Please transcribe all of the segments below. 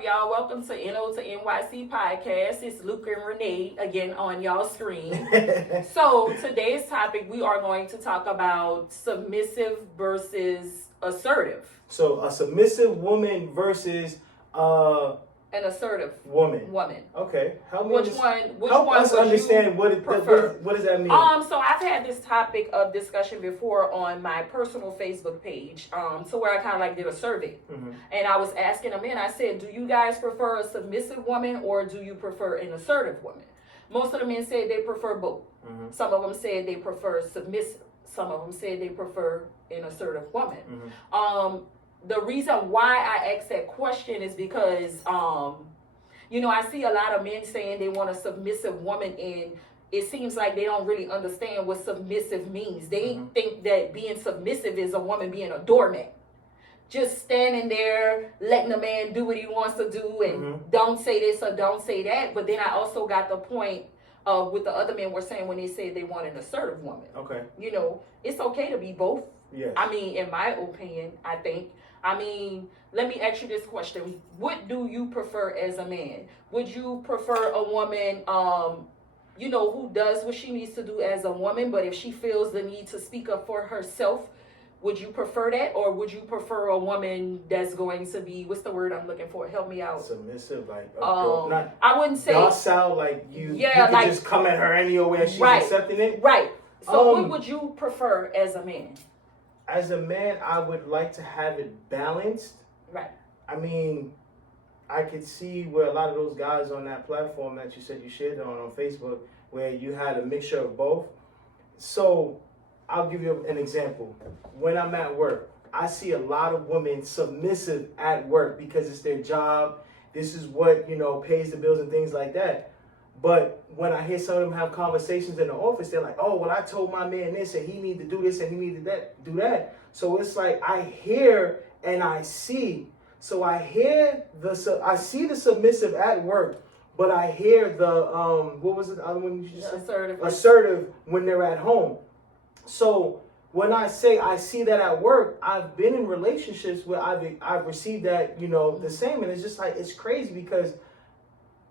up, y'all? Welcome to NO to NYC podcast. It's Luke and Renee again on y'all screen. So today's topic, we are going to talk about submissive versus assertive. So a submissive woman versus an assertive woman. Okay. Help us understand what does that mean? So I've had this topic of discussion before on my personal Facebook page. So where I kind of like did a survey, and I was asking them, I said, do you guys prefer a submissive woman or do you prefer an assertive woman? Most of the men said they prefer both. Some of them said they prefer submissive. Some of them said they prefer an assertive woman. The reason why I asked that question is because, I see a lot of men saying they want a submissive woman, and it seems like they don't really understand what submissive means. They think that being submissive is a woman being a doormat, just standing there, letting the man do what he wants to do, and don't say this or don't say that. But then I also got the point of what the other men were saying when they said they want an assertive woman. Okay. It's okay to be both. Yes. I mean, in my opinion, I think. Let me ask you this question. What do you prefer as a man? Would you prefer a woman, who does what she needs to do as a woman, but if she feels the need to speak up for herself, would you prefer that? Or would you prefer a woman that's going to be, what's the word I'm looking for? Help me out. Submissive, like, I wouldn't say docile, like you can just come at her any way and she's accepting it. Right. So what would you prefer as a man? As a man, I would like to have it balanced. Right. I could see where a lot of those guys on that platform that you said you shared on Facebook, where you had a mixture of both. So I'll give you an example. When I'm at work, I see a lot of women submissive at work because it's their job. This is what, pays the bills and things like that. But when I hear some of them have conversations in the office, they're like, oh, well, I told my man this and he need to do this and he need to do that. So it's like I hear and I see. So I see the submissive at work, but I hear the, what was it, the other one you just said? Assertive when they're at home. So when I say I see that at work, I've been in relationships where I've received that, the same. And it's just like, it's crazy because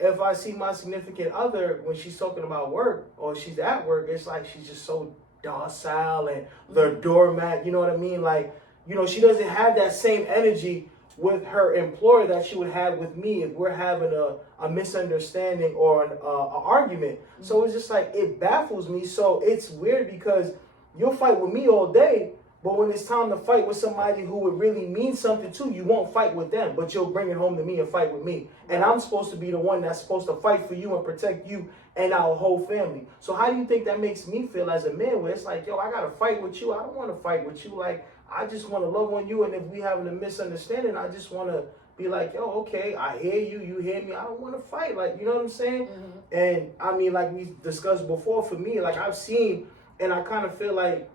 if I see my significant other, when she's talking about work or she's at work, it's like she's just so docile and the doormat, you know what I mean? Like, she doesn't have that same energy with her employer that she would have with me if we're having a misunderstanding or an argument. So it's just like, it baffles me. So it's weird because you'll fight with me all day, but when it's time to fight with somebody who would really mean something to you, you won't fight with them, but you'll bring it home to me and fight with me. And I'm supposed to be the one that's supposed to fight for you and protect you and our whole family. So how do you think that makes me feel as a man, where it's like, yo, I got to fight with you. I don't want to fight with you. Like, I just want to love on you. And if we having a misunderstanding, I just want to be like, yo, okay, I hear you. You hear me. I don't want to fight. Like, you know what I'm saying? And like we discussed before, for me, like I've seen, and I kind of feel like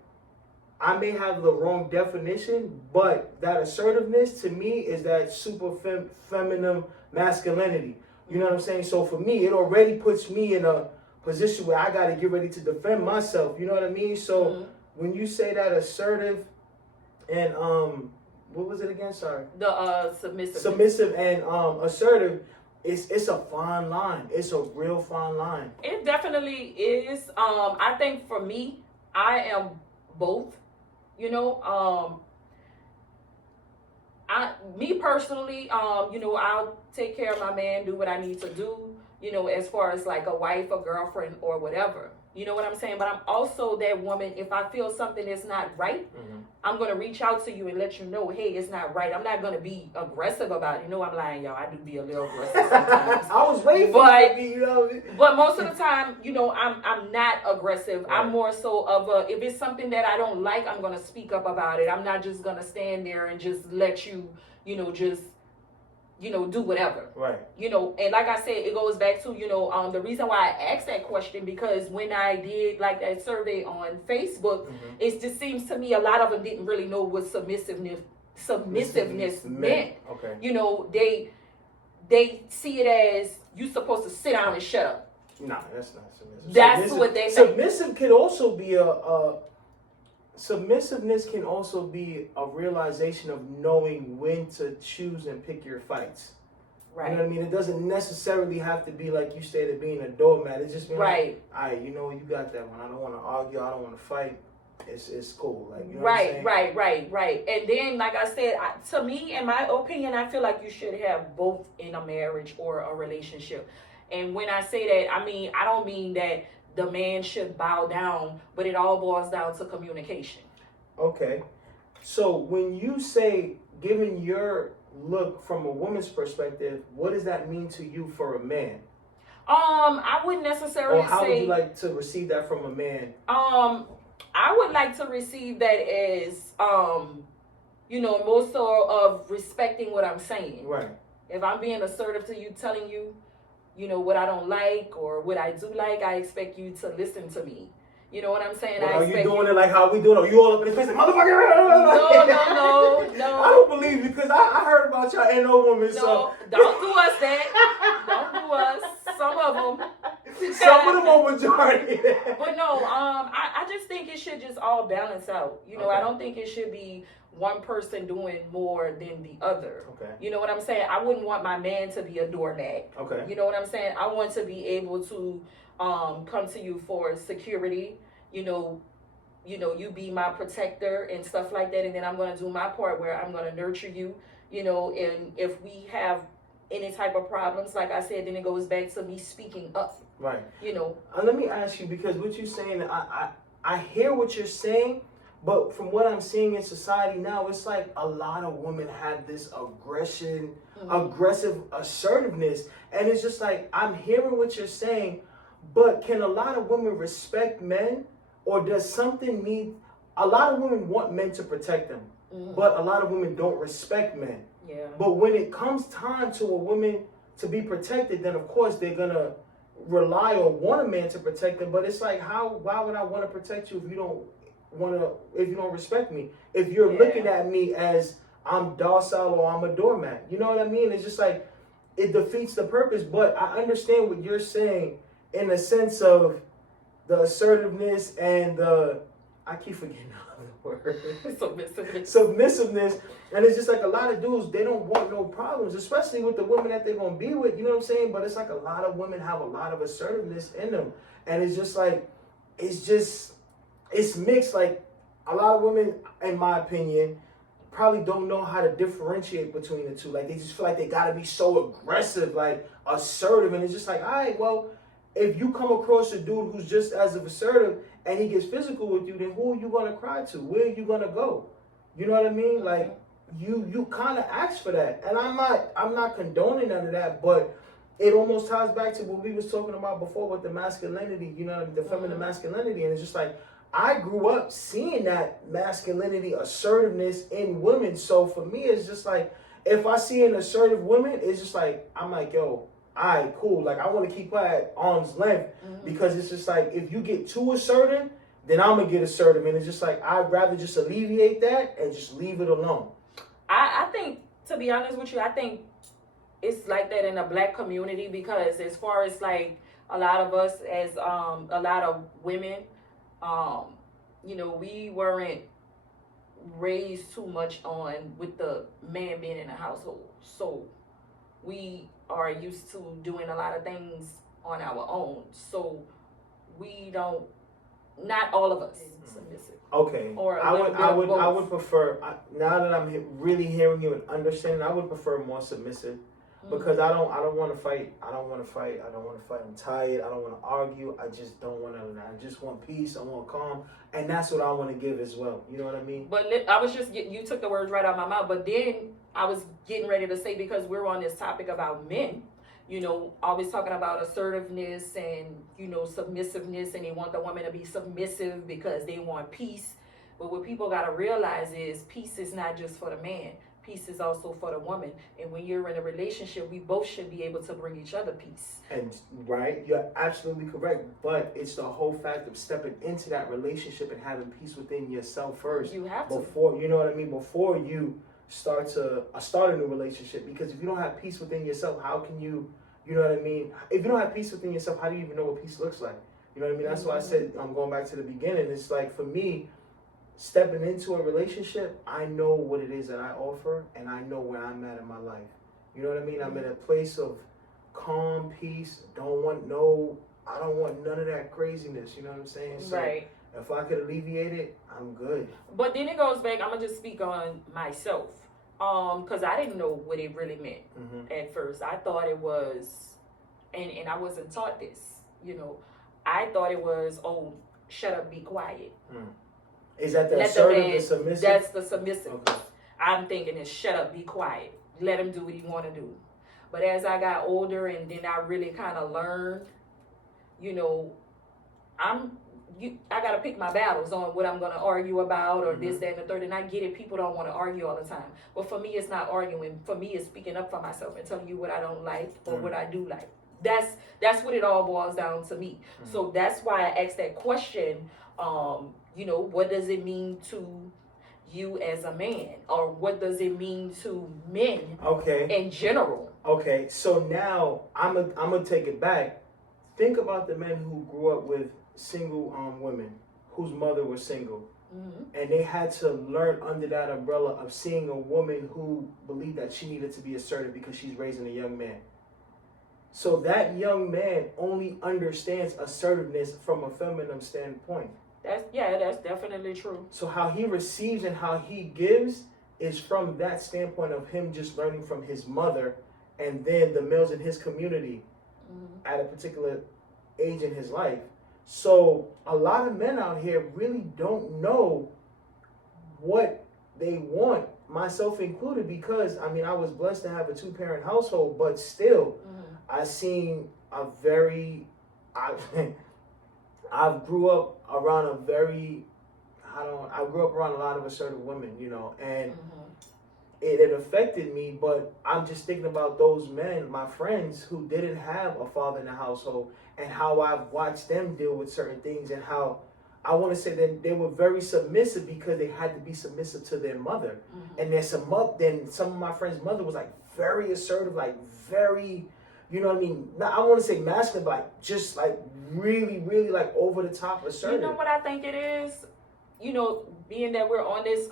I may have the wrong definition, but that assertiveness to me is that super feminine masculinity. You know what I'm saying? So for me, it already puts me in a position where I got to get ready to defend myself. You know what I mean? So when you say that assertive and what was it again? Sorry. The submissive. Submissive and assertive. It's a fine line. It's a real fine line. It definitely is. I think for me, I am both. Me personally, I'll take care of my man, do what I need to do, as far as like a wife, a girlfriend, or whatever. You know what I'm saying? But I'm also that woman, if I feel something is not right, I'm going to reach out to you and let you know, hey, it's not right. I'm not going to be aggressive about it. I'm lying, y'all. I do be a little aggressive sometimes. I was waiting for you to be, But most of the time, I'm not aggressive. Right. I'm more so of if it's something that I don't like, I'm going to speak up about it. I'm not just going to stand there and just let you, do whatever. Right. And like I said, it goes back to, the reason why I asked that question, because when I did like that survey on Facebook, it just seems to me a lot of them didn't really know what submissiveness meant. Okay. They see it as you supposed to sit down and shut up. No, that's not submissive. That's what they think. Submissive can also be submissiveness can also be a realization of knowing when to choose and pick your fights. Right. You know what I mean? It doesn't necessarily have to be like you stated, being a doormat. It's just being right. like, all right, you know, you got that one. I don't want to argue. I don't want to fight. It's cool. Like, you know right, right. And then, like I said, to me, in my opinion, I feel like you should have both in a marriage or a relationship. And when I say that, I don't mean that the man should bow down, but it all boils down to communication. Okay. So when you say, given your look from a woman's perspective, what does that mean to you for a man? I wouldn't necessarily say. Or how would you like to receive that from a man? I would like to receive that as, more so of respecting what I'm saying. Right. If I'm being assertive to you, telling you, what I don't like or what I do like, I expect you to listen to me. You know what I'm saying? Well, are you doing it like how we doing it? Are you all up in the face like, motherfucker? No. I don't believe you because I heard about y'all ain't no woman. No, so. Don't do us that. Don't do us. Some of them. Some of them are majority. But no, I just think it should just all balance out. Okay. I don't think it should be one person doing more than the other. Okay. You know what I'm saying? I wouldn't want my man to be a doormat. Okay. You know what I'm saying? I want to be able to come to you for security. You be my protector and stuff like that, and then I'm going to do my part where I'm going to nurture you. And if we have any type of problems, like I said, then it goes back to me speaking up. Right. Let me ask you, because what you're saying, I hear what you're saying, but from what I'm seeing in society now, it's like a lot of women have this aggressive assertiveness, and it's just like, I'm hearing what you're saying, but can a lot of women respect men, or does something need? A lot of women want men to protect them, but a lot of women don't respect men. Yeah. But when it comes time to a woman to be protected, then of course they're gonna rely or want a man to protect them. But it's like, why would I want to protect you if you don't respect me? If you're looking at me as I'm docile or I'm a doormat, you know what I mean? It's just like, it defeats the purpose. But I understand what you're saying in the sense of the assertiveness and I keep forgetting the word. Submissiveness. And it's just like a lot of dudes, they don't want no problems, especially with the women that they're going to be with, you know what I'm saying? But it's like a lot of women have a lot of assertiveness in them. And it's just like, it's mixed. Like, a lot of women, in my opinion, probably don't know how to differentiate between the two. Like, they just feel like they got to be so aggressive, like assertive. And it's just like, all right, well, if you come across a dude who's just as assertive and he gets physical with you, then who are you going to cry to? Where are you going to go? You know what I mean? Like, you kind of ask for that. And I'm not condoning none of that, but it almost ties back to what we was talking about before with the masculinity, you know, the feminine masculinity. And it's just like, I grew up seeing that masculinity, assertiveness in women. So for me, it's just like, if I see an assertive woman, it's just like, I'm like, yo, all right, cool. Like, I want to keep her at arm's length because it's just like, if you get too assertive, then I'm going to get assertive. And it's just like, I'd rather just alleviate that and just leave it alone. I think, to be honest with you, I think it's like that in the black community because as far as like a lot of us as a lot of women, we weren't raised too much on with the man being in the household. So we are used to doing a lot of things on our own. So we don't, not all of us submissive. Okay. Or I would prefer, now that I'm really hearing you and understanding, I would prefer more submissive. Because I don't want to fight. I don't want to fight. I'm tired. I don't want to argue. I just don't want to. I just want peace. I want calm. And that's what I want to give as well. You know what I mean? But I was just, you took the words right out of my mouth. But then I was getting ready to say, because we're on this topic about men, always talking about assertiveness and, submissiveness. And they want the woman to be submissive because they want peace. But what people got to realize is peace is not just for the man. Peace is also for the woman. And when you're in a relationship, we both should be able to bring each other peace. And right, you're absolutely correct. But it's the whole fact of stepping into that relationship and having peace within yourself first. You have to. Before, you know what I mean? Before you start a new relationship. Because if you don't have peace within yourself, how can you know what I mean? If you don't have peace within yourself, how do you even know what peace looks like? You know what I mean? That's why I said, I'm going back to the beginning. It's like, for me, stepping into a relationship, I know what it is that I offer, and I know where I'm at in my life. You know what I mean? I'm in a place of calm, peace. I don't want none of that craziness. You know what I'm saying? So Right. if I could alleviate it, I'm good. But then it goes back. I'm gonna just speak on myself, because I didn't know what it really meant at first. I thought it was, and I wasn't taught this. You know, I thought it was, oh, shut up, be quiet. Is that the Let assertive, man, the submissive? That's the submissive. Okay. I'm thinking is shut up, be quiet. Let him do what he want to do. But as I got older and then I really kind of learned, you know, I got to pick my battles on what I'm going to argue about or this, that, and the third. And I get it. People don't want to argue all the time. But for me, it's not arguing. For me, it's speaking up for myself and telling you what I don't like or what I do like. That's what it all boils down to me. So that's why I asked that question. You know, what does it mean to you as a man, or what does it mean to men in general? Okay, so now I'm gonna take it back. Think about the men who grew up with single women whose mother was single, and they had to learn under that umbrella of seeing a woman who believed that she needed to be assertive because she's raising a young man. So that young man only understands assertiveness from a feminine standpoint. That's definitely true. So how he receives and how he gives is from that standpoint of him just learning from his mother and then the males in his community at a particular age in his life. So a lot of men out here really don't know what they want, myself included, because I mean I was blessed to have a 2-parent household, but still I seen a very I grew up around a lot of assertive women, you know, and it affected me, but I'm just thinking about those men, my friends, who didn't have a father in the household, and how I've watched them deal with certain things, and how I want to say that they were very submissive because they had to be submissive to their mother. And then some of my friends' mother was like very assertive, like very, you know what I mean? I want to say masculine, but like just like really, really like over the top assertive. You know what I think it is? You know, being that we're on this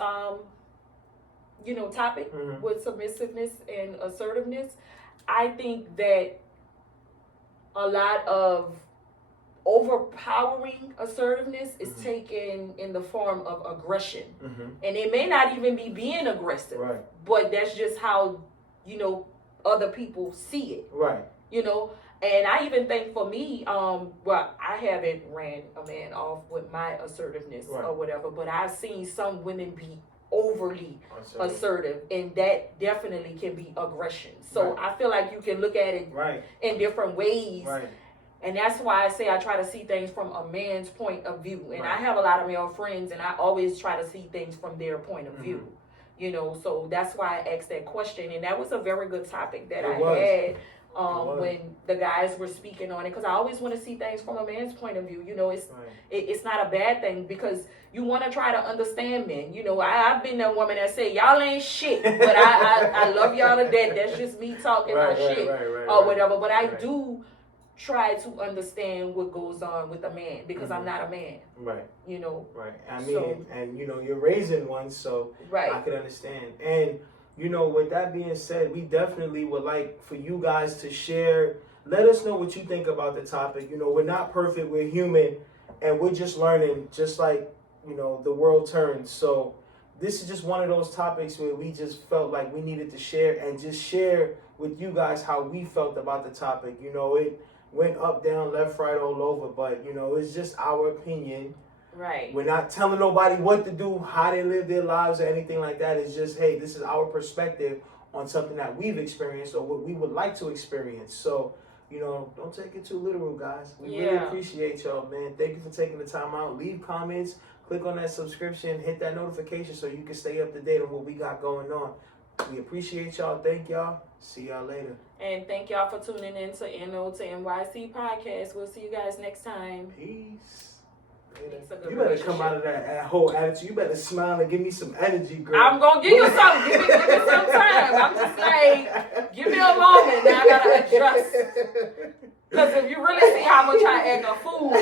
topic with submissiveness and assertiveness, I think that a lot of overpowering assertiveness is taken in the form of aggression. And it may not even be being aggressive, but that's just how, you know, other people see it. You know, and I even think for me, I haven't ran a man off with my assertiveness or whatever, but I've seen some women be overly assertive, and that definitely can be aggression. So I feel like you can look at it in different ways. And that's why I say I try to see things from a man's point of view. And I have a lot of male friends, and I always try to see things from their point of view. You know, so that's why I asked that question. And that was a very good topic that I had when the guys were speaking on it. Because I always want to see things from a man's point of view. You know, it's not a bad thing, because you want to try to understand men. You know, I've been that woman that say, y'all ain't shit, but I love y'all to death. That's just me talking my shit or whatever. But I do try to understand what goes on with a man, because I'm not a man. You know. I mean, and you know, you're raising one, so I can understand. And you know, with that being said, we definitely would like for you guys to share. Let us know what you think about the topic. You know, we're not perfect, we're human, and we're just learning, just like, you know, the world turns. So this is just one of those topics where we just felt like we needed to share and just share with you guys how we felt about the topic. You know, it went up, down, left, right, all over, but you know, it's just our opinion. We're not telling nobody what to do, how they live their lives, or anything like that. It's just, hey, this is our perspective on something that we've experienced or what we would like to experience. So, you know, don't take it too literal, guys. We really appreciate y'all, man. Thank you for taking the time out. Leave comments, click on that subscription, hit that notification so you can stay up to date on what we got going on. We appreciate y'all. Thank y'all. See y'all later. And thank y'all for tuning in to NO to NYC podcast. We'll see you guys next time. Peace. You better come out of that whole attitude. You better smile and give me some energy, girl. I'm gonna give you some. Give me some time. I'm just like, give me a moment. Now I gotta adjust. Because if you really see how much I act a fool,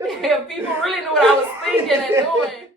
if people really knew what I was thinking and doing.